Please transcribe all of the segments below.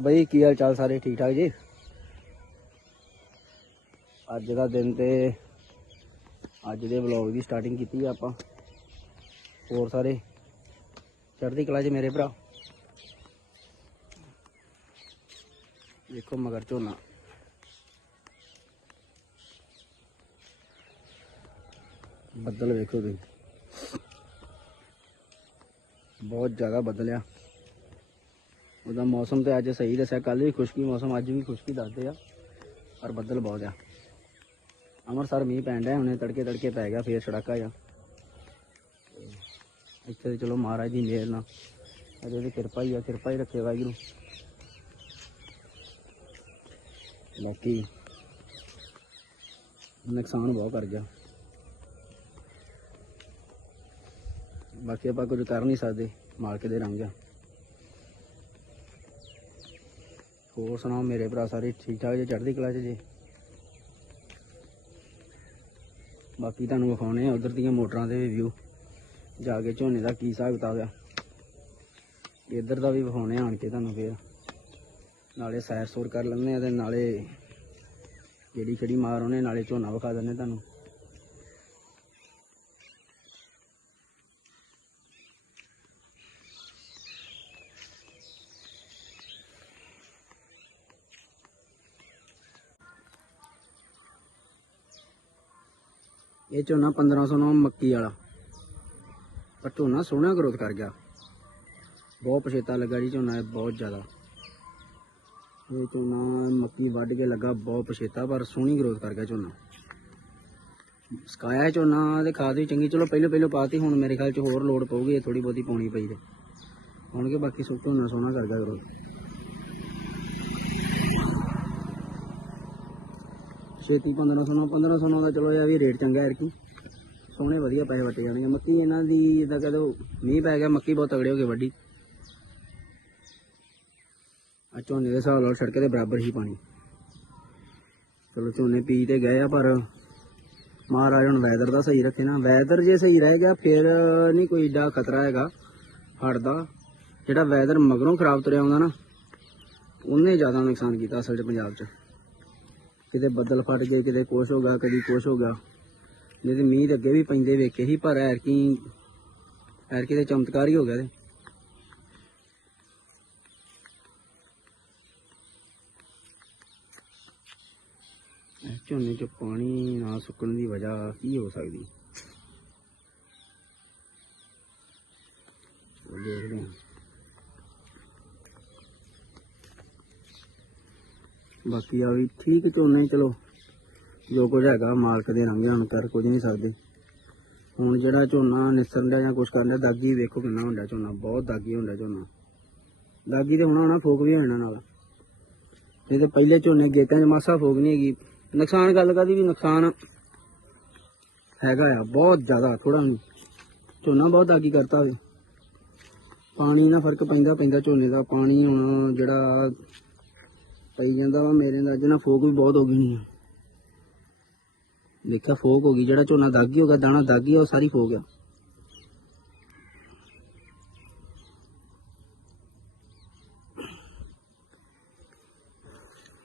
ਹੋਰ ਬਈ, ਕੀ ਹਾਲ ਚਾਲ ਸਾਰੇ? ਠੀਕ ਠਾਕ ਜੀ? ਅੱਜ ਦਾ ਦਿਨ ਤੇ ਅੱਜ ਦੇ ਵਲੌਗ ਦੀ ਸਟਾਰਟਿੰਗ ਕੀਤੀ ਆ ਆਪਾਂ। ਹੋਰ ਸਾਰੇ? ਚੜ੍ਹਦੀ ਕਲਾ 'ਚ ਮੇਰੇ ਭਰਾ। ਦੇਖੋ ਮਗਰ ਝੋਨਾ। ਬੱਦਲ ਵੇਖੋ ਤੁਸੀਂ। ਬਹੁਤ ਜ਼ਿਆਦਾ ਬਦਲਿਆ ਉਹਦਾ ਮੌਸਮ ਤੇ ਅੱਜ ਸਹੀ ਦੱਸਿਆ ਕੱਲ ਵੀ ਖੁਸ਼ਕੀ ਮੌਸਮ, ਅੱਜ ਵੀ ਖੁਸ਼ਕੀ ਦੱਸਦੇ ਆ, ਪਰ ਬੱਦਲ ਬਹੁਤ ਆ। ਅੰਮ੍ਰਿਤਸਰ ਮੀਂਹ ਪੈਣ ਡਿਆ, ਹੁਣੇ ਤੜਕੇ ਤੜਕੇ ਪੈ ਗਿਆ, ਫੇਰ ਛੜਾਕਾ ਆ। ਇੱਥੇ ਤੇ ਚਲੋ ਮਹਾਰਾਜ ਦੀ ਮਿਹਰ ਨਾਲ, ਅਜੇ ਦੀ ਕਿਰਪਾ ਹੀ ਆ, ਕਿਰਪਾ ਹੀ ਰੱਖੇ ਵਾਹਿਗੁਰੂ। ਬਾਕੀ ਨੁਕਸਾਨ ਬਹੁਤ ਕਰ ਗਿਆ। ਬਾਕੀ ਆਪਾਂ ਕੁਝ ਕਰ ਨਹੀਂ ਸਕਦੇ, ਮਾਲਕ ਦੇ ਰੰਗ ਆ। ਹੋਰ ਸੁਣਾਓ, ਮੇਰੇ ਭਰਾ ਸਾਰੇ ਠੀਕ ਠਾਕ ਜੇ, ਚੜ੍ਹਦੀ ਕਲਾ 'ਚ ਜੇ? ਬਾਕੀ ਤੁਹਾਨੂੰ ਵਿਖਾਉਣੇ ਆ ਉਧਰ ਦੀਆਂ ਮੋਟਰਾਂ ਦੇ ਵਿਊ ਜਾ ਕੇ ਝੋਨੇ ਦਾ ਕੀ ਹਿਸਾਬ ਕਿਤਾਬ ਆ। ਇੱਧਰ ਦਾ ਵੀ ਵਿਖਾਉਣੇ ਆਣ ਕੇ ਤੁਹਾਨੂੰ ਫੇਰ। ਨਾਲੇ ਸੈਰ ਸੂਰ ਕਰ ਲੈਂਦੇ ਆ ਤੇ ਨਾਲੇ ਜਿਹੜੀ ਖੜੀ ਮਾਰ ਉਹਨੇ, ਨਾਲੇ ਝੋਨਾ ਵਿਖਾ ਦਿੰਦੇ ਤੁਹਾਨੂੰ। ਇਹ ਝੋਨਾ 1509 ਮੱਕੀ ਵਾਲਾ। ਪਰ ਝੋਨਾ ਸੋਹਣਾ ਗਰੋਥ ਕਰ ਗਿਆ। ਬਹੁਤ ਪਛੇਤਾ ਲੱਗਾ ਜੀ ਝੋਨਾ, ਇਹ ਬਹੁਤ ਜ਼ਿਆਦਾ। ਇਹ ਝੋਨਾ ਮੱਕੀ ਵੱਢ ਕੇ ਲੱਗਾ, ਬਹੁਤ ਪਛੇਤਾ, ਪਰ ਸੋਹਣੀ ਗਰੋਥ ਕਰ ਗਿਆ ਝੋਨਾ। ਸਕਾਇਆ ਝੋਨਾ ਤੇ ਖਾਦ ਵੀ ਚੰਗੀ, ਚਲੋ ਪਹਿਲਾਂ ਪਹਿਲਾਂ ਪਾਤੀ, ਹੁਣ ਮੇਰੇ ਖਿਆਲ ਚ ਹੋਰ ਲੋਡ ਪਊਗੀ ਥੋੜੀ ਬਹੁਤੀ ਪਾਉਣੀ ਪਈ ਤੇ ਹੁਣ ਕੇ ਬਾਕੀ ਸੁੱਕ ਝੋਨਾ ਸੋਹਣਾ ਕਰ ਗਿਆ ਗਰੋਥ ਛੇਤੀ 1500 1500 ਦਾ ਚਲੋ ਇਹ ਵੀ ਰੇਟ ਚੰਗਾ ਹੈ ਕੀ। ਸੋਹਣੇ ਵਧੀਆ ਪੈਸੇ ਵੱਟੇ ਵਟੇ ਆ ਮੱਕੀ ਇਹਨਾਂ ਦੀ ਜਿੱਦਾਂ ਕਹਦੋ ਮੀਂਹ ਪੈ ਗਿਆ, ਮੱਕੀ ਬਹੁਤ ਤਗੜੇ ਹੋ ਗਏ ਵੱਡੀ। ਆ ਝੋਨੇ ਦੇ ਹਿਸਾਬ ਨਾਲ ਸੜਕ ਦੇ ਬਰਾਬਰ ਹੀ ਪਾਣੀ। ਚਲੋ ਝੋਨੇ ਪੀ ਤੇ ਗਏ ਆ, ਪਰ ਮਹਾਰਾਜ ਹੁਣ ਵੈਦਰ ਦਾ ਸਹੀ ਰੱਖੇ ਨਾ। ਵੈਦਰ ਜੇ ਸਹੀ ਰਹਿ ਗਿਆ, ਫਿਰ ਨਹੀਂ ਕੋਈ ਏਡਾ ਖਤਰਾ ਹੈਗਾ ਹੜ ਦਾ। ਜਿਹੜਾ ਵੈਦਰ ਮਗਰੋਂ ਖਰਾਬ ਤੁਰਿਆ ਆਉਂਦਾ ਨਾ, ਉਹਨੇ ਜ਼ਿਆਦਾ ਨੁਕਸਾਨ ਕੀਤਾ ਅਸਲ 'ਚ ਪੰਜਾਬ 'ਚ। ਕਿਤੇ ਬੱਦਲ ਫਟ ਗਏ, ਕਿਤੇ ਕੁਛ ਹੋ ਗਿਆ, ਕਦੀ ਕੁਛ ਹੋ ਗਿਆ। ਨਹੀਂ ਤੇ ਮੀਂਹ ਅੱਗੇ ਵੀ ਪੈਂਦੇ ਵੇਖੇ ਸੀ, ਪਰ ਐਰਕੀ ਐਰਕੀ ਤੇ ਚਮਤਕਾਰ ਹੀ ਹੋ ਗਿਆ ਤੇ। ਝੋਨੇ ਚ ਪਾਣੀ ਨਾ ਸੁੱਕਣ ਦੀ ਵਜ੍ਹਾ ਕੀ ਹੋ ਸਕਦੀ? ਦੇਖਦੇ ਹਾਂ। ਬਾਕੀ ਆ ਵੀ ਠੀਕ ਝੋਨੇ ਚਲੋ ਜੋ ਕੁਝ ਹੈਗਾ ਮਾਲਕ ਦੇ ਰੰਗ ਹੁਣ ਕਰ ਕੁਝ ਨਹੀਂ ਸਕਦੇ। ਹੁਣ ਜਿਹੜਾ ਝੋਨਾ ਨਿਸਰਨ ਦਾ ਜਾਂ ਕੁਝ ਕਰਦਾ ਦਾਗੀ ਵੇਖੋ ਕਿੰਨਾ ਹੁੰਦਾ ਝੋਨਾ, ਬਹੁਤ ਦਾਗੀ ਹੁੰਦਾ ਝੋਨਾ। ਦਾਗੀ ਤੇ ਹੋਣਾ ਹੋਣਾ ਫੋਕ ਵੀ ਹੋਣਾ ਨਾਲ। ਇਹ ਤੇ ਪਹਿਲੇ ਝੋਨੇ ਗੇਟਾਂ 'ਚ ਮਾਸਾ ਫੋਕ ਨਹੀਂ ਹੈਗੀ। ਨੁਕਸਾਨ ਗੱਲ ਕਰਦੀ ਵੀ ਨੁਕਸਾਨ ਹੈਗਾ ਆ, ਬਹੁਤ ਜ਼ਿਆਦਾ ਥੋੜਾ ਨਹੀਂ। ਝੋਨਾ ਬਹੁਤ ਦਾਗੀ ਕਰਤਾ ਹੋਵੇ ਪਾਣੀ ਨਾਲ ਫ਼ਰਕ ਪੈਂਦਾ ਪੈਂਦਾ ਝੋਨੇ ਦਾ। ਪਾਣੀ ਹੁਣ ਜਿਹੜਾ ਪਈ ਜਾਂਦਾ ਵਾ, ਮੇਰੇ ਅੰਦਾਜ਼ੇ ਨਾਲ ਫੋਕ ਵੀ ਬਹੁਤ ਹੋ ਗਈ ਨਹੀਂ ਦੇਖਿਆ ਫੋਕ ਹੋ ਗਈ, ਜਿਹੜਾ ਝੋਨਾ ਦਾਗੀ ਹੋ ਗਿਆ ਦਾਣਾ ਦਾਗੀ ਉਹ ਸਾਰੀ ਫੋਕ ਆ।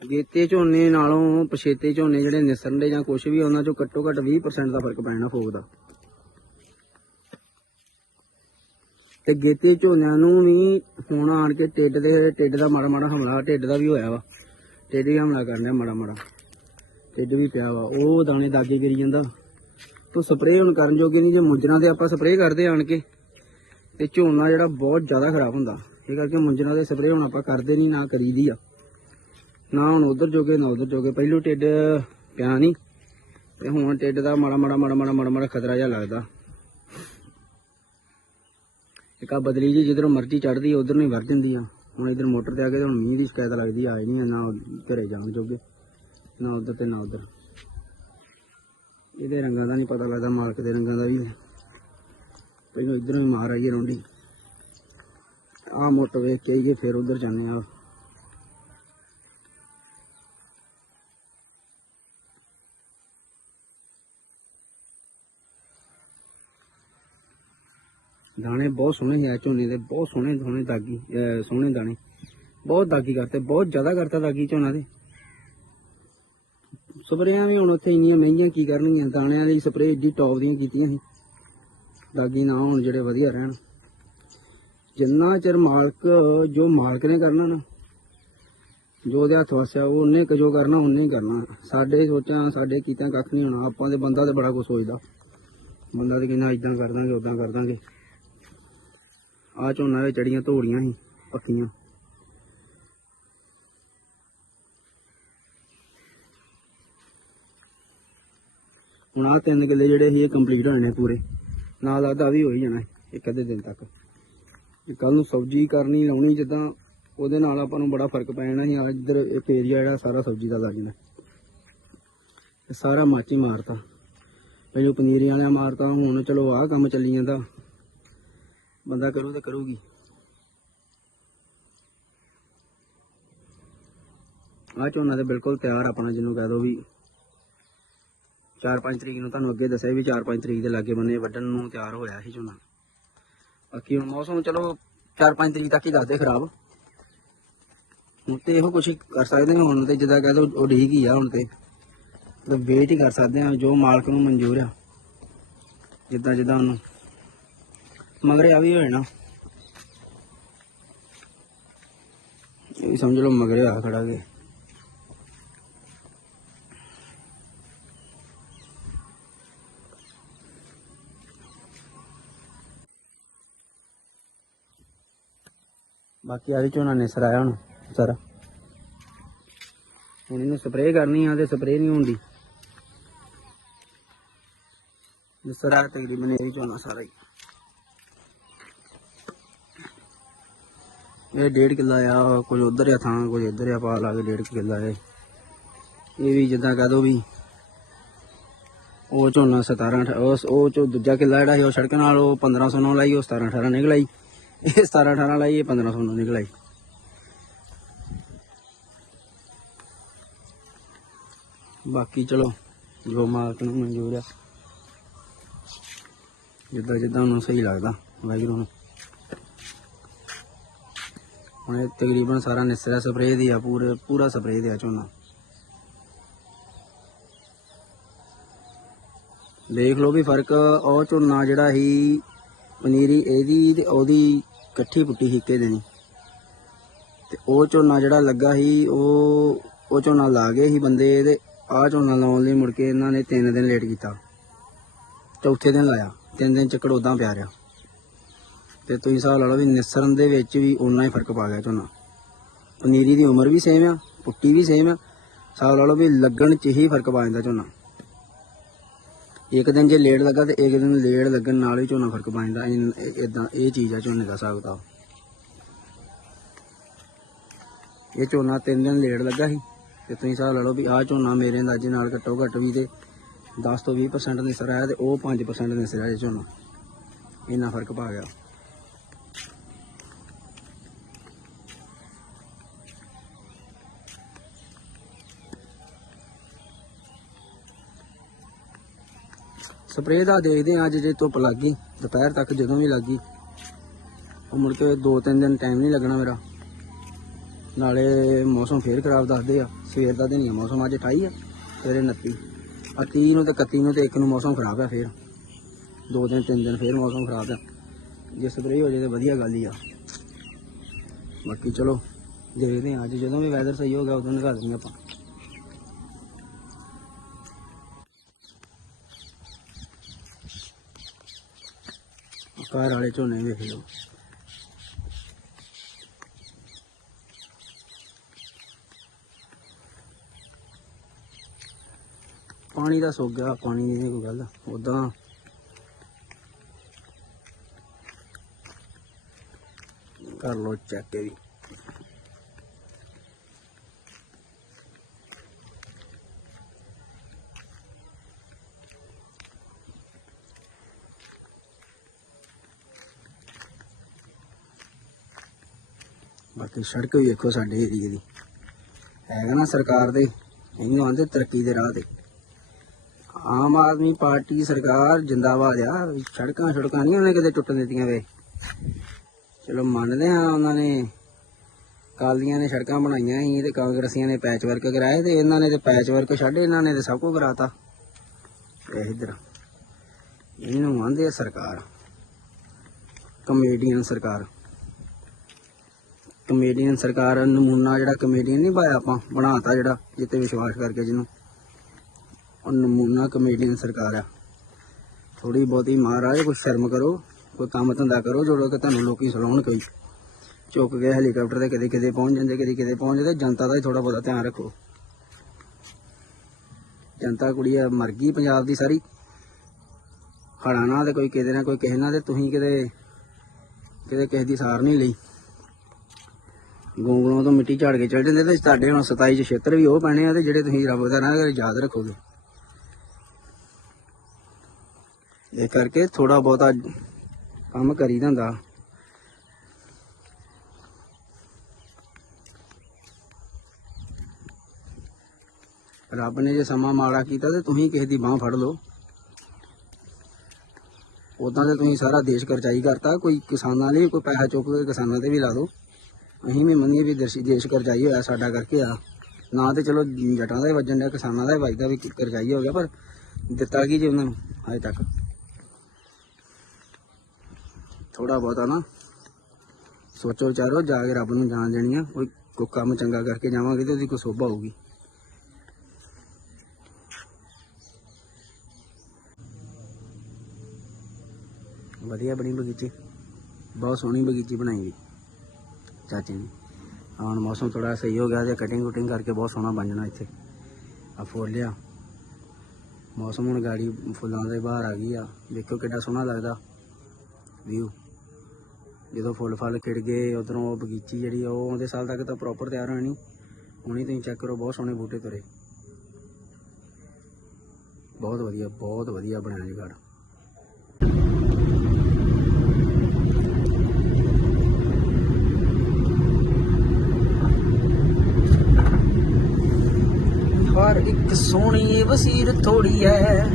ਗੇਤੇ ਝੋਨੇ ਨਾਲੋਂ ਪਛੇਤੇ ਝੋਨੇ ਜਿਹੜੇ ਨਿਸਰਨ ਦੇ ਜਾਂ ਕੁਛ ਵੀ ਉਹਨਾਂ ਚੋਂ ਘੱਟੋ ਘੱਟ 20% ਦਾ ਫ਼ਰਕ ਪੈਣਾ ਫੋਕ ਦਾ। ਤੇ ਗੇਤੇ ਝੋਨਿਆਂ ਨੂੰ ਵੀ ਹੁਣ ਆਣ ਕੇ ਟਿੱਡ ਦੇ ਟਿੱਡ ਦਾ ਮਾੜਾ ਮਾੜਾ ਹਮਲਾ ਟਿੱਡ ਦਾ ਵੀ ਹੋਇਆ ਵਾ। ਟਿੱਡ ਵੀ ਹਮਲਾ ਕਰਨ ਡਿਆ ਮਾੜਾ ਮਾੜਾ। ਟਿੱਡ ਵੀ ਪਿਆ ਵਾ। ਉਹ ਦਾਣੇ ਦਾਗੇ ਕਰੀ ਜਾਂਦਾ। ਤੋ ਸਪਰੇਅ ਹੁਣ ਕਰਨ ਜੋਗੇ ਨਹੀਂ, ਜੇ ਮੁੰਜਰਾਂ ਤੇ ਆਪਾਂ ਸਪਰੇਅ ਕਰਦੇ ਆਣ ਕੇ, ਤੇ ਝੋਨਾ ਜਿਹੜਾ ਬਹੁਤ ਜ਼ਿਆਦਾ ਖਰਾਬ ਹੁੰਦਾ। ਇਹ ਕਰਕੇ ਮੁੰਜਰਾਂ ਦੇ ਸਪਰੇਅ ਹੁਣ ਆਪਾਂ ਕਰਦੇ ਨਹੀਂ, ਨਾ ਕਰੀਦੀ ਆ। ਨਾ ਹੁਣ ਉਧਰ ਜੋਗੇ, ਨਾ ਉਧਰ ਜੋਗੇ। ਪਹਿਲੂ ਟਿੱਡ ਪਿਆ ਨਹੀਂ, ਤੇ ਹੁਣ ਟਿੱਡ ਦਾ ਮਾੜਾ ਮਾੜਾ ਮਾੜਾ ਮਾੜਾ ਮਾੜਾ ਮਾੜਾ ਖਤਰਾ ਜਿਹਾ ਲੱਗਦਾ। ਇੱਕ ਆ ਬਦਲੀ ਜੀ ਜਿੱਧਰੋਂ ਮਰਜ਼ੀ ਚੜਦੀ ਆ, ਉਧਰ ਨੂੰ ਹੀ ਵਰ ਜਾਂਦੀ ਆ। ਹੁਣ ਇਧਰ ਮੋਟਰ ਤੇ ਆ ਕੇ ਹੁਣ ਮੀਂਹ ਦੀ ਸ਼ਿਕਾਇਤ ਲੱਗਦੀ ਆ ਆਏ ਨਹੀਂ ਆ, ਨਾ ਘਰੇ ਜਾਣ ਜੋਗੇ। ਨਾ ਉਧਰ ਤੇ ਨਾ ਉਧਰ। ਇਹਦੇ ਰੰਗਾਂ ਦਾ ਨਹੀਂ ਪਤਾ ਲੱਗਦਾ ਮਾਲਕ ਦੇ ਰੰਗਾਂ ਦਾ ਵੀ ਪਹਿਲਾਂ ਇਧਰੋਂ ਹੀ ਮਾਰ ਆਈਏ ਰੋਂਡੀ। ਆ ਮੋਟਰ ਵੇਖ ਕੇ ਆਈਏ ਫਿਰ ਉਧਰ ਜਾਂਦੇ ਆ ਦਾਣੇ ਬਹੁਤ ਸੋਹਣੇ ਹੈ, ਝੋਨੇ ਦੇ ਬਹੁਤ ਸੋਹਣੇ ਸੋਹਣੇ ਦਾਗੀ ਸੋਹਣੇ ਦਾਣੇ। ਬਹੁਤ ਦਾਗੀ ਕਰਤੇ, ਬਹੁਤ ਜ਼ਿਆਦਾ ਕਰਤਾ ਦਾਗੀ ਝੋਨਾ ਦੇ ਸਪਰੇਆਂ ਵੀ ਹੁਣ ਉੱਥੇ ਇੰਨੀਆਂ ਮਹਿੰਗੀਆਂ ਕੀ ਕਰਨਗੀਆਂ, ਦਾਣਿਆਂ ਦੀ ਸਪਰੇਅ ਏਡੀ ਟੌਪ ਦੀਆਂ ਕੀਤੀਆਂ ਸੀ। ਦਾਗੀ ਨਾ ਹੋਣ ਜਿਹੜੇ ਵਧੀਆ ਰਹਿਣ। ਜਿੰਨਾ ਚਿਰ ਮਾਲਕ, ਜੋ ਮਾਲਕ ਨੇ ਕਰਨਾ ਨਾ, ਜੋ ਉਹਦੇ ਹੱਥ ਵਸਿਆ, ਉਹ ਉਹਨੇ ਜੋ ਕਰਨਾ, ਉਹਨੇ ਹੀ ਕਰਨਾ। ਸਾਡੇ ਸੋਚਾਂ, ਸਾਡੇ ਕੀਤਿਆਂ ਕੱਖ ਨਹੀਂ ਹੋਣਾ, ਆਪਾਂ ਦੇ ਬੰਦਾ ਤੇ ਬੜਾ ਕੁਝ ਸੋਚਦਾ। ਬੰਦਾ ਤੇ ਕਹਿੰਦਾ, ਇਦਾਂ ਕਰ ਦਾਂਗੇ ਉਦਾਂ ਕਰ ਦਾਂਗੇ। ਆ ਝੋਨਾ ਵਿੱਚ ਚੜੀਆਂ ਧੋੜੀਆਂ ਸੀ, ਪੱਕੀਆਂ। ਹੁਣ ਆਹ ਤਿੰਨ ਕਿੱਲੇ ਜਿਹੜੇ ਸੀ, ਇਹ ਕੰਪਲੀਟ ਹੋਣੇ ਨੇ ਪੂਰੇ। ਨਾਲ ਲੱਗਦਾ ਵੀ ਹੋ ਹੀ ਜਾਣਾ ਇੱਕ ਅੱਧੇ ਦਿਨ ਤੱਕ। ਕੱਲ ਨੂੰ ਸਬਜ਼ੀ ਕਰਨੀ, ਲਾਉਣੀ, ਜਿੱਦਾਂ ਉਹਦੇ ਨਾਲ ਆਪਾਂ ਨੂੰ ਬੜਾ ਫ਼ਰਕ ਪੈ ਜਾਣਾ ਸੀ ਆ ਇੱਧਰ ਇੱਕ ਏਰੀਆ ਜਿਹੜਾ ਸਾਰਾ ਸਬਜ਼ੀ ਦਾ ਲੱਗ ਜਾਣਾ। ਇਹ ਸਾਰਾ ਮਾਚੀ ਮਾਰਤਾ। ਪਹਿਲਾਂ ਪਨੀਰੀ ਵਾਲਿਆਂ ਮਾਰਤਾ, ਹੁਣ ਚਲੋ ਆਹ ਕੰਮ ਚੱਲੀ ਜਾਂਦਾ। ਬੰਦਾ ਕਰੂ ਤਾਂ ਕਰੂਗੀ। ਆ ਝੋਨਾ ਤੇ ਬਿਲਕੁਲ ਤਿਆਰ ਆਪਣਾ, ਜਿਹਨੂੰ ਕਹਿ ਦੋ ਵੀ 4-5 ਤਰੀਕ ਨੂੰ ਤੁਹਾਨੂੰ ਅੱਗੇ ਦੱਸਿਆ ਵੀ 4-5 ਤਰੀਕ ਦੇ ਲਾਗੇ ਬੰਨੇ ਵੱਢਣ ਨੂੰ ਤਿਆਰ ਹੋਇਆ ਸੀ ਝੋਨਾ। ਬਾਕੀ ਹੁਣ ਮੌਸਮ ਚਲੋ 4-5 ਤਰੀਕ ਤੱਕ ਹੀ ਦੱਸਦੇ ਖਰਾਬ। ਹੁਣ ਤੇ ਇਹੋ ਕੁਛ ਕਰ ਸਕਦੇ ਹਾਂ ਹੁਣ ਤੇ, ਜਿੱਦਾਂ ਕਹਿ ਦੋ ਉਹ ਠੀਕ ਹੀ ਆ ਹੁਣ ਤੇ। ਤੇ ਵੇਟ ਹੀ ਕਰ ਸਕਦੇ ਹਾਂ ਜੋ ਮਾਲਕ ਨੂੰ ਮਨਜ਼ੂਰ ਆ। ਜਿੱਦਾਂ ਜਿੱਦਾਂ ਉਹਨੂੰ ਮਗਰ ਆ ਵੀ ਹੋਏ ਨਾ। ਇਹ ਵੀ ਸਮਝ ਲਓ ਮਗਰ ਆ ਖੜਾ ਕੇ। ਬਾਕੀ ਆਦੇ ਝੋਨਾ ਨਿਸਰ ਆਇਆ ਹੁਣ ਸਾਰਾ ਹੁਣ ਇਹਨੂੰ ਸਪਰੇਅ ਕਰਨੀ ਆ ਤੇ ਸਪਰੇਅ ਨਹੀਂ ਹੁੰਦੀ। ਨਿਸਰ ਆ ਤਕਰੀਬਨ ਇਹ ਵੀ ਝੋਨਾ ਸਾਰਾ ਹੀ। ਇਹ ਡੇਢ ਕਿੱਲਾ ਆ, ਕੁਝ ਉਧਰ ਆ ਥਾਂ, ਕੁਝ ਇੱਧਰ ਆ, ਪਾ ਲਾ ਕੇ ਡੇਢ ਕਿੱਲਾ ਹੈ ਇਹ ਵੀ ਜਿੱਦਾਂ ਕਹ ਦੋ ਵੀ ਉਹ ਝੋਨਾ 17 ਅਠਾ- ਉਸ ਉਹ ਚੋਂ ਦੂਜਾ ਕਿੱਲਾ ਜਿਹੜਾ ਸੀ, ਉਹ ਸੜਕ ਨਾਲ ਉਹ 1500 ਨਾਲ ਲਾਈ, ਉਹ 17 18 ਨਿਕਲ ਆਈ ਇਹ 17 18 ਲਾਈ, ਇਹ 1500 ਨਾਲ ਨਿਕਲ ਆਈ ਬਾਕੀ ਚਲੋ, ਜੋ ਮਾਲਕ ਨੂੰ ਮਨਜ਼ੂਰ ਆ। ਜਿੱਦਾਂ ਜਿੱਦਾਂ ਉਹਨੂੰ ਸਹੀ ਲੱਗਦਾ, ਵਾਹਿਗੁਰੂ ਨੂੰ। ਹੁਣ ਇਹ ਤਕਰੀਬਨ ਸਾਰਾ ਨਿਸਰਾ ਸਪਰੇਅ ਦੀ ਆ, ਪੂਰੇ ਪੂਰਾ ਸਪਰੇਅ ਦੇ ਆ ਝੋਨਾ। ਦੇਖ ਲਓ ਵੀ ਫ਼ਰਕ, ਉਹ ਝੋਨਾ ਜਿਹੜਾ ਸੀ, ਪਨੀਰੀ ਇਹਦੀ ਤੇ ਉਹਦੀ ਇਕੱਠੀ ਪੁੱਟੀ ਹਿੱਕੇ ਦੇਣੀ ਤੇ ਉਹ ਝੋਨਾ ਜਿਹੜਾ ਲੱਗਾ ਸੀ, ਉਹ ਉਹ ਝੋਨਾ ਲਾ ਗਏ ਸੀ ਬੰਦੇ ਤੇ ਆਹ ਝੋਨਾ ਲਾਉਣ ਲਈ ਮੁੜ ਕੇ ਇਹਨਾਂ ਨੇ 3 ਦਿਨ ਲੇਟ ਕੀਤਾ। ਚੌਥੇ ਦਿਨ ਲਾਇਆ, ਤਿੰਨ ਦਿਨ ਚੱਕਰ ਉਦਾਂ ਪਿਆ ਰਿਹਾ। ਤੇ ਤੁਸੀਂ ਹਿਸਾਬ ਲਾ ਲਓ ਵੀ ਨਿਸਰਨ ਦੇ ਵਿੱਚ ਵੀ ਉਨਾ ਹੀ ਫ਼ਰਕ ਪਾ ਗਿਆ ਝੋਨਾ। ਪਨੀਰੀ ਦੀ ਉਮਰ ਵੀ ਸੇਮ ਆ, ਪੁੱਟੀ ਵੀ ਸੇਮ ਆ। ਹਿਸਾਬ ਲਾ ਲਓ ਵੀ ਲੱਗਣ 'ਚ ਹੀ ਫ਼ਰਕ ਪਾ ਜਾਂਦਾ ਝੋਨਾ। ਇੱਕ ਦਿਨ ਜੇ ਲੇਟ ਲੱਗਾ ਤੇ ਇੱਕ ਦਿਨ ਲੇਟ ਲੱਗਣ ਨਾਲ ਹੀ ਝੋਨਾ ਫ਼ਰਕ ਪਾ ਜਾਂਦਾ। ਇਦਾਂ ਇਹ ਚੀਜ਼ ਆ ਝੋਨੇ ਦਾ ਹਿਸਾਬ ਕਿਤਾਬ। ਇਹ ਝੋਨਾ ਤਿੰਨ ਦਿਨ ਲੇਟ ਲੱਗਾ ਸੀ ਤੇ ਤੁਸੀਂ ਹਿਸਾਬ ਲਾ ਲਓ ਵੀ ਆਹ ਝੋਨਾ ਮੇਰੇ ਅੰਦਾਜ਼ੇ ਨਾਲ ਘੱਟੋ ਘੱਟ ਵੀ ਤੇ 10 ਤੋਂ 20% ਨਿਸਰ ਆਇਆ ਤੇ ਉਹ 5% ਨਿਸਰ ਆਇਆ ਝੋਨਾ। ਇੰਨਾ ਫ਼ਰਕ ਪਾ ਗਿਆ। ਸਪਰੇਅ ਦਾ ਦੇਖਦੇ ਹਾਂ, ਅੱਜ ਜੇ ਧੁੱਪ ਲੱਗ ਗਈ, ਦੁਪਹਿਰ ਤੱਕ ਜਦੋਂ ਵੀ ਲੱਗ ਗਈ। ਉਹ ਮੁੜ ਕੇ 2-3 ਦਿਨ ਟਾਈਮ ਨਹੀਂ ਲੱਗਣਾ ਮੇਰਾ। ਨਾਲੇ ਮੌਸਮ ਫੇਰ ਖਰਾਬ ਦੱਸਦੇ ਆ। ਸਵੇਰ ਦਾ ਦਿਨ ਹੀ ਆ, ਮੌਸਮ ਅੱਜ 28 ਆ, ਸਵੇਰੇ 29 ਆ 30 ਨੂੰ ਤੇ 31 ਨੂੰ ਤੇ ਇੱਕ ਨੂੰ ਮੌਸਮ ਖਰਾਬ ਆ ਫੇਰ। ਦੋ ਦਿਨ, ਤਿੰਨ ਦਿਨ ਫੇਰ ਮੌਸਮ ਖਰਾਬ ਆ। ਜੇ ਸਪਰੇਅ ਹੋ ਜੇ ਤੇ ਵਧੀਆ ਗੱਲ ਹੀ ਆ। ਬਾਕੀ ਚਲੋ, ਦੇਖਦੇ ਹਾਂ, ਅੱਜ ਜਦੋਂ ਵੀ ਵੈਦਰ ਸਹੀ ਹੋ ਗਿਆ ਉਦੋਂ ਨਿਕਾਲ ਦਿੰਦੇ ਆਪਾਂ। ਘਰ ਵਾਲੇ ਝੋਨੇ ਵੇਖ ਲਓ। ਪਾਣੀ ਦਾ ਸੁੱਕ ਗਿਆ, ਪਾਣੀ ਦੀ ਕੋਈ ਗੱਲ ਉਦਾਂ ਕਰ ਲੋ ਚੈੱਕ ਇਹ ਵੀ। ਬਾਕੀ ਸੜਕ ਵੀ ਵੇਖੋ ਸਾਡੇ ਏਰੀਏ ਦੀ। ਹੈਗਾ ਨਾ ਸਰਕਾਰ ਦੇ, ਇਹਨੂੰ ਆਂਦੇ ਤਰੱਕੀ ਦੇ ਰਾਹ ਤੇ। ਆਮ ਆਦਮੀ ਪਾਰਟੀ ਸਰਕਾਰ ਜਿੰਦਾਬਾਦ ਆ ਸੜਕਾਂ ਸੜਕਾਂ ਨਹੀਂ ਉਹਨੇ ਕਿਤੇ ਟੁੱਟਣ ਦਿੱਤੀਆਂ ਵੇ। ਚਲੋ ਮੰਨਦੇ ਆ ਉਹਨਾਂ ਨੇ, ਕਾਲੀਆਂ ਨੇ ਸੜਕਾਂ ਬਣਾਈਆਂ ਸੀ ਤੇ ਕਾਂਗਰਸੀਆਂ ਨੇ ਪੈਚ ਵਰਕ ਕਰਾਏ ਤੇ ਇਹਨਾਂ ਨੇ ਤੇ ਪੈਚ ਵਰਕ ਛੱਡ ਇਹਨਾਂ ਨੇ ਤੇ ਸਭ ਕੁਝ ਕਰਾਤਾ। ਇਹ ਇਧਰ ਇਹਨੂੰ ਆਂਦੇ ਆ ਸਰਕਾਰ, ਕਮੇਡੀਅਨ ਸਰਕਾਰ। ਕਮੇਡੀਅਨ ਸਰਕਾਰ ਨਮੂਨਾ ਜਿਹੜਾ ਕਮੇਡੀਅਨ ਨਹੀਂ ਪਾਇਆ ਆਪਾਂ, ਬਣਾਤਾ ਜਿਹੜਾ, ਜਿੱਤੇ ਵਿਸ਼ਵਾਸ ਕਰਕੇ ਜਿਹਨੂੰ। ਉਹ ਨਮੂਨਾ ਕਮੇਡੀਅਨ ਸਰਕਾਰ ਆ। ਥੋੜੀ ਬਹੁਤੀ ਮਹਾਰਾਜ, ਕੋਈ ਸ਼ਰਮ ਕਰੋ, ਕੋਈ ਕੰਮ ਧੰਦਾ ਕਰੋ, ਜੋ ਕਿ ਤੁਹਾਨੂੰ ਲੋਕੀ ਸਲਾਉਣ ਕੋਈ। ਚੁੱਕ ਕੇ ਹੈਲੀਕਾਪਟਰ ਤੇ ਕਦੇ ਕਿਤੇ ਪਹੁੰਚ ਜਾਂਦੇ ਕਦੇ ਕਿਤੇ ਪਹੁੰਚ ਜਾਂਦੇ, ਜਨਤਾ ਦਾ ਥੋੜਾ ਬਹੁਤਾ ਧਿਆਨ ਰੱਖੋ। ਜਨਤਾ ਕੁੜੀ ਆ, ਮਰ ਗਈ ਪੰਜਾਬ ਦੀ ਸਾਰੀ। ਹੜਾ ਨਾ ਤੇ ਕੋਈ ਕਿਤੇ ਨਾ ਕੋਈ ਕਿਸੇ ਨਾਲ ਤੇ ਤੁਸੀਂ ਕਿਤੇ ਕਿਤੇ ਕਿਸੇ ਦੀ ਸਾਰ ਨਹੀਂ ਲਈ। ਗੋਂਗਲੋਂ ਤੋਂ ਮਿੱਟੀ ਝਾੜ ਕੇ ਚੜ ਜਾਂਦੇ ਤੇ ਤੁਹਾਡੇ ਹੁਣ 27 ਚ ਛੇਤਰ ਵੀ ਉਹ ਪੈਣੇ ਆ, ਤੇ ਜਿਹੜੇ ਤੁਸੀਂ ਰੱਬ ਦਾ ਨਾਂ ਯਾਦ ਰੱਖੋਗੇ। ਇਹ ਕਰਕੇ ਥੋੜਾ ਬਹੁਤਾ ਕੰਮ ਕਰੀ ਦਿੰਦਾ ਰੱਬ ਨੇ ਜੇ ਸਮਾਂ ਮਾੜਾ ਕੀਤਾ, ਤੇ ਤੁਸੀਂ ਕਿਸੇ ਦੀ ਬਾਹ ਫੜ ਲਓ। ਉਦਾਂ ਤੇ ਤੁਸੀਂ ਸਾਰਾ ਦੇਸ਼ ਕਰਜ਼ਾਈ ਕਰਤਾ, ਕੋਈ ਕਿਸਾਨਾਂ ਲਈ, ਕੋਈ ਪੈਸਾ ਚੁੱਕ ਕੇ ਕਿਸਾਨਾਂ ਤੇ ਵੀ ਲਾ ਦਿਓ। ਅਸੀਂ ਵੀ ਮੰਨੀਏ ਵੀ ਦੇਸ਼ ਦੇਸ਼ ਕਰਜ਼ਾਈ ਹੋਇਆ ਸਾਡਾ ਕਰਕੇ ਆ। ਨਾ ਤੇ ਚਲੋ ਜਟਾਂ ਦਾ ਹੀ ਵੱਜਣ ਡਿਆ, ਕਿਸਾਨਾਂ ਦਾ ਹੀ ਵੱਜਦਾ ਵੀ ਕਰਜ਼ਾਈ ਹੋ ਗਿਆ, ਪਰ ਦਿੱਤਾ ਕੀ ਜੀ ਉਹਨਾਂ ਨੂੰ ਹਜੇ ਤੱਕ। ਥੋੜਾ ਬਹੁਤਾ ਨਾ ਸੋਚੋ ਵਿਚਾਰੋ, ਜਾ ਕੇ ਰੱਬ ਨੂੰ ਜਾਣ ਦੇਣੀ ਆ। ਕੋਈ ਕੋਈ ਕੰਮ ਚੰਗਾ ਕਰਕੇ ਜਾਵਾਂਗੇ ਤੇ ਉਹਦੀ ਕੋਈ ਸੋਭਾ ਹੋਊਗੀ। ਵਧੀਆ ਬਣੀ ਬਗੀਚੀ। ਬਹੁਤ ਸੋਹਣੀ ਬਗੀਚੀ ਬਣਾਈ ਗਈ। ਚਾਚੇ ਨੇ। ਹੁਣ ਮੌਸਮ ਥੋੜਾ ਸਹੀ ਹੋ ਗਿਆ ਤੇ ਕਟਿੰਗ ਕੁਟਿੰਗ ਕਰਕੇ ਬਹੁਤ ਸੋਹਣਾ ਬਣ ਜਾਣਾ ਇੱਥੇ। ਆ ਫੁੱਲ ਲਿਆ ਮੌਸਮ ਹੁਣ ਗਾੜੀ ਫੁੱਲਾਂ ਦੇ ਬਾਹਰ ਆ ਗਈ ਆ। ਦੇਖੋ ਕਿੰਨਾ ਸੋਹਣਾ ਲੱਗਦਾ। ਵਿਊ ਜਦੋਂ ਫੁੱਲ ਫਲ ਖਿੜ ਗਏ ਉਧਰੋਂ ਉਹ ਬਗੀਚੀ ਜਿਹੜੀ ਆ, ਉਹ ਆਉਂਦੇ ਸਾਲ ਤੱਕ ਤਾਂ ਪ੍ਰੋਪਰ ਤਿਆਰ ਹੋਣੀ। ਹੁਣੀ ਤੁਸੀਂ ਚੈੱਕ ਕਰੋ ਬਹੁਤ ਸੋਹਣੇ ਬੂਟੇ ਤੁਰੇ। ਬਹੁਤ ਵਧੀਆ ਬਹੁਤ ਵਧੀਆ ਬਣਿਆ ਜੀ ਘਰ ਇੱਕ ਸੋਹਣੀ ਵਸੀਰ ਥੋੜੀ ਐ।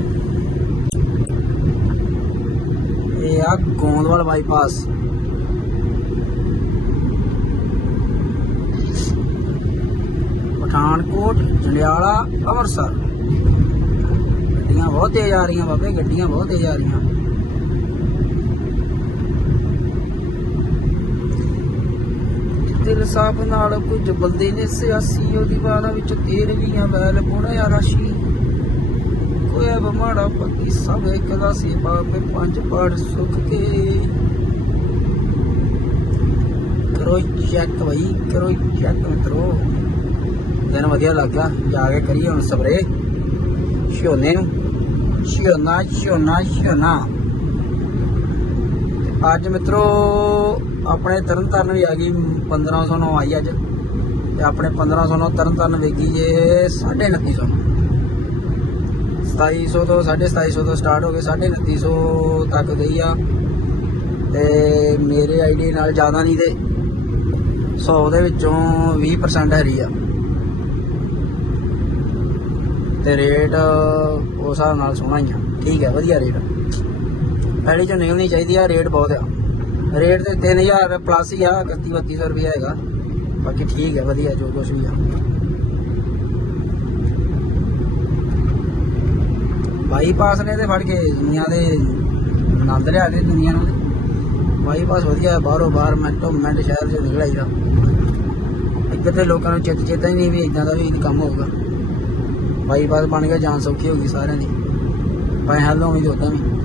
ਇਹ ਆ ਗੋਂਦਵਾਲ ਬਾਈਪਾਸ। ਪਠਾਨਕੋਟ, ਜੰਡਿਆਲਾ, ਅੰਮ੍ਰਿਤਸਰ। ਗੱਡੀਆਂ ਬਹੁਤ ਤੇਜ਼ ਆ ਰਹੀਆਂ ਬਾਬੇ, ਗੱਡੀਆਂ ਬਹੁਤ ਤੇਜ਼ ਆ ਰਹੀਆਂ। ਦਿਲ ਸਾਫ਼ ਨਾਲ ਕੁਝ ਬੰਦੇ ਨੇ ਸਿਆਸੀ, ਉਹਦੀ ਬਾਣਾ ਵਿੱਚ ਤੇਰ ਗਈਆਂ ਪੁਣਿਆ ਰਾਸ਼ੀ। ਕੋਇਆ ਬਮਾੜਾ ਪੱਕੀ ਸਭ ਇੱਕ ਦਾ ਸੀ ਬਾਪੇ ਪੰਜ ਪਾੜ ਸੁੱਖ ਕੇ। ਕਰੋ ਚੈੱਕ ਬਈ, ਕਰੋ ਚੈੱਕ ਮਿੱਤਰੋ। ਦਿਨ ਵਧੀਆ ਲੱਗਾ ਜਾ ਕੇ ਕਰੀਏ ਹੁਣ ਸਪਰੇ ਛੋਨੇ ਨੂੰ। ਛੋਨਾ ਛੋਨਾ ਛੋਨਾ ਅੱਜ ਮਿੱਤਰੋ, ਆਪਣੇ ਤਰਨ ਤਾਰਨ ਵੀ ਆ ਗਈ 1500 ਨੂੰ ਆਈ ਅੱਜ। ਤੇ ਆਪਣੇ 1500 ਨੂੰ ਤਰਨ ਤਾਰਨ ਵੇਗੀ ਜੇ 2950 ਨੂੰ 2700 ਤੋਂ 2750 ਤੋਂ ਸਟਾਰਟ ਹੋ ਕੇ 2950 ਤੱਕ ਗਈ ਆ। ਤੇ ਮੇਰੇ ਆਈਡੀ ਨਾਲ ਜ਼ਿਆਦਾ ਨਹੀਂ ਤੇ 100 ਦੇ ਵਿੱਚੋਂ 20% ਹਰੀ ਆ। ਤੇ ਰੇਟ ਉਸ ਹਿਸਾਬ ਨਾਲ ਸੋਹਣਾ ਹੀ ਆ। ਠੀਕ ਹੈ ਵਧੀਆ ਰੇਟ ਪਹਿਲੀ ਚੋਂ ਨਿਕਲਣੀ ਚਾਹੀਦੀ ਆ, ਰੇਟ ਬਹੁਤ ਆ। ਰੇਟ ਤੇ 3000 ਪਲੱਸ ਹੀ ਆ 31 3200 ਰੁਪਏ ਹੈਗਾ। ਬਾਕੀ ਠੀਕ ਹੈ ਵਧੀਆ, ਜੋ ਕੁਛ ਵੀ ਆ। ਬਾਈਪਾਸ ਨੇ ਤੇ ਫੜ ਕੇ ਦੁਨੀਆ ਦੇ ਆਨੰਦ ਲਿਆ ਕੇ ਦੁਨੀਆ ਨੂੰ। ਬਾਈਪਾਸ ਵਧੀਆ ਹੈ ਬਾਹਰੋਂ ਬਾਹਰ ਮਿੰਟੋ ਮਿੰਟ ਸ਼ਹਿਰ ਚੋਂ ਨਿਕਲ ਆਈਦਾ ਇੱਧਰ ਤੇ ਲੋਕਾਂ ਨੂੰ ਚਿੱਤ ਚੇਤਾ ਹੀ ਨਹੀਂ ਵੀ ਇਦਾਂ ਦਾ ਵੀ ਕੰਮ ਹੋਊਗਾ। ਬਾਈਪਾਸ ਬਣ ਗਿਆ ਜਾਨ ਸੌਖੀ ਹੋ ਗਈ ਸਾਰਿਆਂ ਦੀ। ਭਾਵੇਂ ਹੱਲ ਹੋਣੀ ਤੇ ਉਦਾਂ ਵੀ।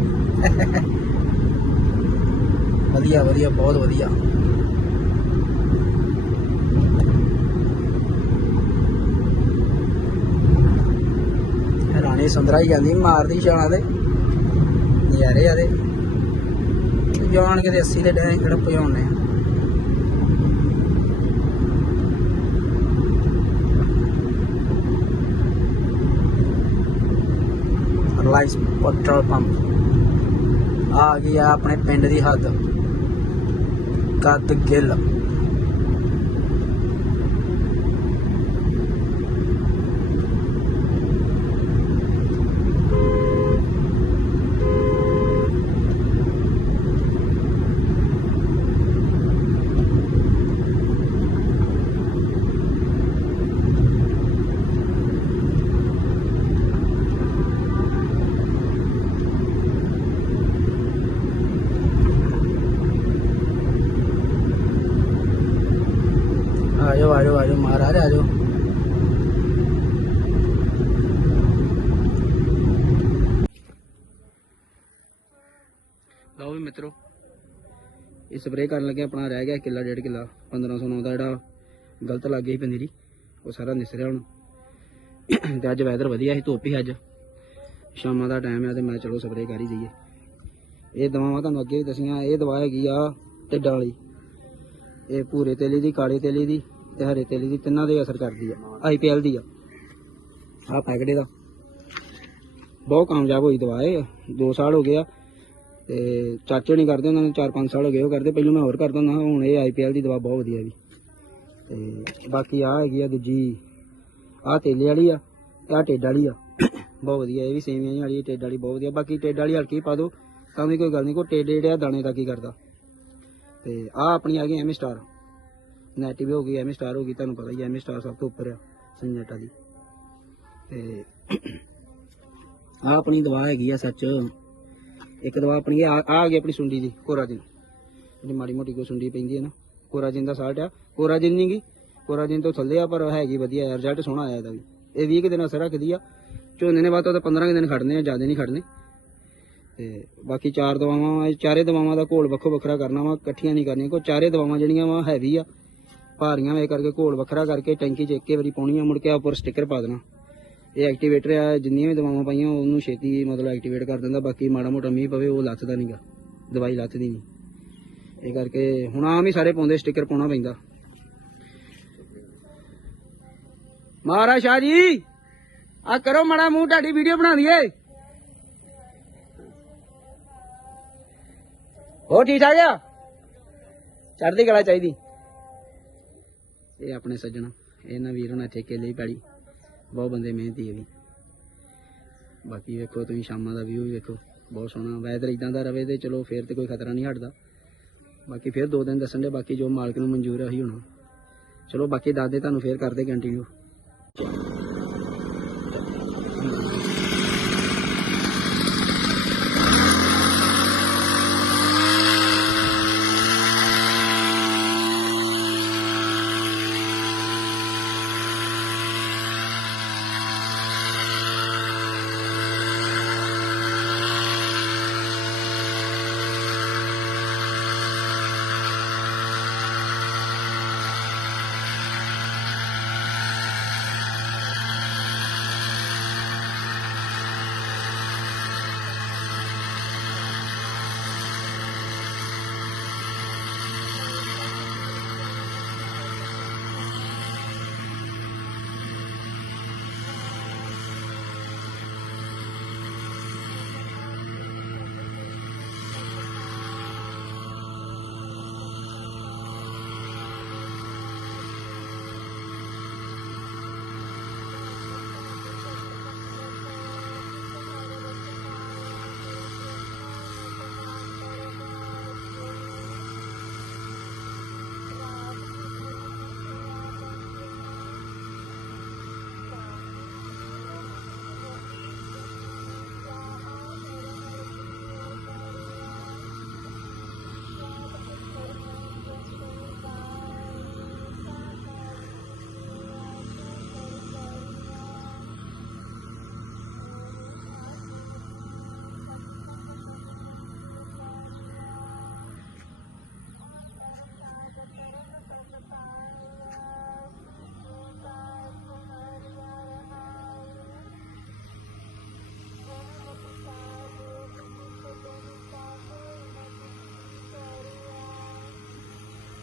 ਵਧੀਆ ਵਧੀਆ, ਬਹੁਤ ਵਧੀਆ। ਰਾਣੀ ਸੁੰਦਰਾ ਹੀ ਜਾਂਦੀ, ਮਾਰਦੀ ਛਾਣਾ ਤੇ। ਨਜ਼ਾਰੇ ਆਦੇ ਜਾਣ ਕੇ ਤੇ 80 ਦੇ ਡੈਂ ਕਿਹੜਾ ਭਜਾਉਣੇ ਆ। ਰਿਲਾਇੰਸ ਪੈਟਰੋਲ ਪੰਪ ਆ ਗਈ ਆ ਆਪਣੇ ਪਿੰਡ ਦੀ ਹੱਦ। ਕੱਦ ਗਿੱਲ। ਸਾਰੇ ਆ ਜਾਓ ਲਓ ਵੀ ਮਿੱਤਰੋ, ਇਹ ਸਪਰੇਅ ਕਰਨ ਲੱਗੇ ਆਪਣਾ ਰਹਿ ਗਿਆ ਕਿੱਲਾ, ਡੇਢ ਕਿੱਲਾ 1509 ਦਾ ਜਿਹੜਾ ਗਲਤ ਲੱਗ ਗਈ ਪਨੀਰੀ ਉਹ ਸਾਰਾ ਨਿਸਰਿਆ ਹੁਣ। ਤੇ ਅੱਜ ਵੈਦਰ ਵਧੀਆ ਸੀ, ਧੁੱਪ ਹੀ ਅੱਜ। ਸ਼ਾਮਾਂ ਦਾ ਟਾਈਮ ਹੈ ਤੇ ਮੈਂ ਚਲੋ ਸਪਰੇਅ ਕਰ ਹੀ ਦਈਏ। ਇਹ ਦਵਾਵਾਂ ਤੁਹਾਨੂੰ ਅੱਗੇ ਵੀ ਦਸੀਆਂ, ਇਹ ਦਵਾ ਹੈਗੀ ਆ ਢਿੱਡਾਂ ਵਾਲੀ। ਇਹ ਭੂਰੇ ਤੇਲੀ ਦੀ, ਕਾਲੇ ਤੇਲੀ ਦੀ। ਤੇ ਹਰੇ ਤੇਲੀ ਦੀ ਤਿੰਨਾਂ ਦੇ ਅਸਰ ਕਰਦੀ ਆ ਆਈਪੀਐਲ ਦੀ ਆ। ਆ ਪੈਕੜੇ ਦਾ। ਬਹੁਤ ਕਾਮਯਾਬ ਹੋਈ ਦਵਾ ਇਹ। 2 ਸਾਲ ਹੋ ਗਏ ਆ ਤੇ ਚਾਚੇ ਨਹੀਂ ਕਰਦੇ ਉਹਨਾਂ ਨੂੰ 4-5 ਸਾਲ ਹੋ ਗਏ ਉਹ ਕਰਦੇ। ਪਹਿਲਾਂ ਮੈਂ ਹੋਰ ਕਰਦਾ ਹੁੰਦਾ ਹੁਣ ਇਹ ਆਈਪੀਐਲ ਦੀ ਦਵਾ ਬਹੁਤ ਵਧੀਆ ਵੀ ਤੇ ਬਾਕੀ ਆ ਹੈਗੀ ਆ ਦੂਜੀ ਆ ਤੇਲੇ ਵਾਲੀ ਆ ਤੇ ਆ ਟੇਡ ਵਾਲੀ ਆ। ਬਹੁਤ ਵਧੀਆ, ਇਹ ਵੀ ਸੇਮੀਆਂ ਵਾਲੀ ਟੇਡ ਵਾਲੀ ਬਹੁਤ ਵਧੀਆ। ਬਾਕੀ ਟੇਡ ਵਾਲੀ ਹਲਕੀ ਪਾ ਦਿਓ, ਤਾਂ ਵੀ ਕੋਈ ਗੱਲ ਨਹੀਂ, ਕੋਈ ਟੇਡ ਆ ਦਾਣੇ ਦਾ ਕੀ ਕਰਦਾ। ਤੇ ਆ ਆਪਣੀ ਆ ਗਈ ਐਮ ਸਟਾਰ ਨੈਟਿਵ ਹੋ ਗਈ ਐਮ ਸਟਾਰ ਹੋ ਗਈ, ਤੁਹਾਨੂੰ ਪਤਾ ਹੀ ਐਮ ਸਟਾਰ ਸਭ ਤੋਂ ਉੱਪਰ ਆ ਸੰਜੇਟਾ ਦੀ। ਤੇ ਆ ਆਪਣੀ ਦਵਾ ਹੈਗੀ ਆ ਸੱਚ। ਇੱਕ ਦਵਾ ਆਪਣੀ ਆ ਆ ਗਈ ਆਪਣੀ ਸੁੰਡੀ ਦੀ, ਕੋਰਾਜਿਨ। ਜਿਹੜੀ ਮਾੜੀ ਮੋਟੀ ਕੋ ਸੁੰਡੀ ਪੈਂਦੀ ਹੈ ਨਾ, ਕੋਰਾਜਿਨ ਦਾ ਸਾਲਟ ਆ। ਕੋਰਾਜਿਨ ਨਹੀਂ ਗੀ, ਕੋਰਾਜਿਨ ਤੋਂ ਥੱਲੇ ਆ, ਪਰ ਹੈਗੀ ਵਧੀਆ ਰਿਜ਼ਲਟ ਸੋਹਣਾ ਆਇਆ ਇਹਦਾ ਵੀ। ਇਹ 20 ਕੁ ਦਿਨ ਅਸਰ ਰੱਖਦੀ ਆ। ਝੋਨੇ ਨੇ ਬਾਅਦ ਤਾਂ 15 ਕੁ ਦਿਨ ਖੜਨੇ ਆ, ਜ਼ਿਆਦਾ ਨਹੀਂ ਖੜਨੇ। ਤੇ ਬਾਕੀ ਚਾਰ ਦਵਾਵਾਂ ਚਾਰੇ ਦਵਾਵਾਂ ਦਾ ਘੋਲ ਵੱਖੋ ਵੱਖਰਾ ਕਰਨਾ ਵਾ, ਇਕੱਠੀਆਂ ਨਹੀਂ ਕਰਨੀਆਂ ਕੋਈ ਚਾਰੇ ਦਵਾਵਾਂ ਜਿਹੜੀਆਂ ਵਾ ਹੈਵੀ ਆ। ਭਾਰੀਆਂ ਵੇ ਕਰਕੇ ਘੋਲ ਵੱਖਰਾ ਕਰਕੇ ਟੈਂਕੀ 'ਚ ਇੱਕੇ ਵਾਰੀ ਪਾਉਣੀ ਆ, ਮੁੜ ਕੇ ਉੱਪਰ ਸਟicker ਪਾ ਦੇਣਾ। ਇਹ ਐਕਟੀਵੇਟਰ ਆ, ਜਿੰਨੀਆਂ ਵੀ ਦਵਾਵਾਂ ਪਾਈਆਂ, ਉਹਨੂੰ ਛੇਤੀ ਮਤਲਬ ਐਕਟੀਵੇਟ ਕਰ ਦਿੰਦਾ, ਬਾਕੀ ਮਾੜਾ ਮੋਟਾ ਮੀਂਹ ਪਵੇ, ਉਹ ਲੱਥਦਾ ਨਹੀਂਗਾ ਦਵਾਈ ਲੱਥਦੀ ਨਹੀਂ ਇਹ ਕਰਕੇ ਹੁਣ ਆਮ ਹੀ ਸਾਰੇ ਪਾਉਂਦੇ ਸਟicker ਪਾਉਣਾ ਪੈਂਦਾ। ਮਹਾਰਾਜ ਸ਼ਾਹ ਜੀ ਆ ਕਰੋ ਮਾੜਾ ਮੂੰਹ, ਤੁਹਾਡੀ ਵੀਡੀਓ ਬਣਾ ਦਈਏ। ਹੋ ਠੀਕ ਠਾਕ ਆ? ਚੜ੍ਹਦੀ ਕਲਾ ਚਾਹੀਦੀ। ਇਹ ਆਪਣੇ ਸੱਜਣ ਇਹਨਾਂ ਵੀਰ ਨੇ ਠੇਕੇ ਲਈ ਪੈੜੀ ਬਹੁਤ ਬੰਦੇ ਮਿਹਨਤੀ ਹੈ ਵੀ। ਬਾਕੀ ਵੇਖੋ ਤੁਸੀਂ ਸ਼ਾਮਾਂ ਦਾ ਵਿਊ ਵੀ ਵੇਖੋ, ਬਹੁਤ ਸੋਹਣਾ। ਵੈਦਰ ਇਦਾਂ ਦਾ ਰਵੇ ਤੇ ਚਲੋ ਫੇਰ ਤੇ ਕੋਈ ਖਤਰਾ ਨਹੀਂ ਹਟਦਾ। ਬਾਕੀ ਫੇਰ ਦੋ ਦਿਨ ਦੱਸਣ ਦੇ, ਬਾਕੀ ਜੋ ਮਾਲਕ ਨੂੰ ਮਨਜ਼ੂਰ ਹੈ ਉਹੀ ਹੋਣਾ। ਚਲੋ ਬਾਕੀ ਦੱਸਦੇ ਤੁਹਾਨੂੰ ਫੇਰ ਕਰਦੇ ਕੰਟੀਨਿਊ